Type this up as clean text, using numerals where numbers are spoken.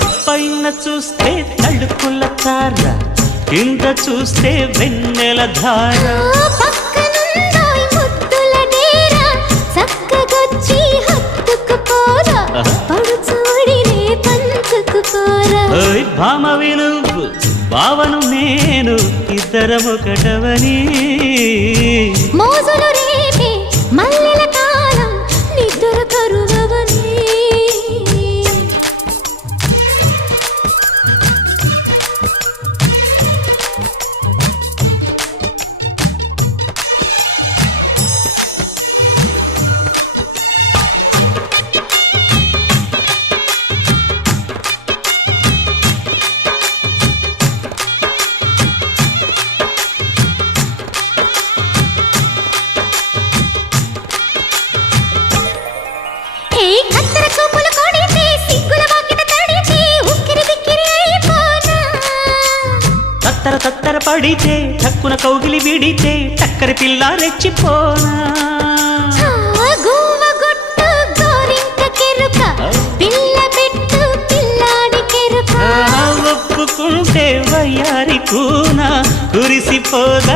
పైన చూస్తే తడుకుల తార, కింద చూస్తే వెన్నెల ధార. పక్కనుందోయ్ ముద్దుల డేరా, చక్కగొచ్చి హత్తుకుపోరా, పడుచూడినే పంచుకుపోరా. ఓయ్ భామ వినువు, భావను నేను, ఇద్దరమొకటవని. మోజులు రేపే మల్లెల కాలం, నిద్ర కరువవని. తత్తర తత్తర పడితే టక్కున కౌగిలి విడితే టక్కరి పిల్ల రెచ్చిపోనా. ఒప్పుకుంటే వయ్యారి కూన కురిసిపోదా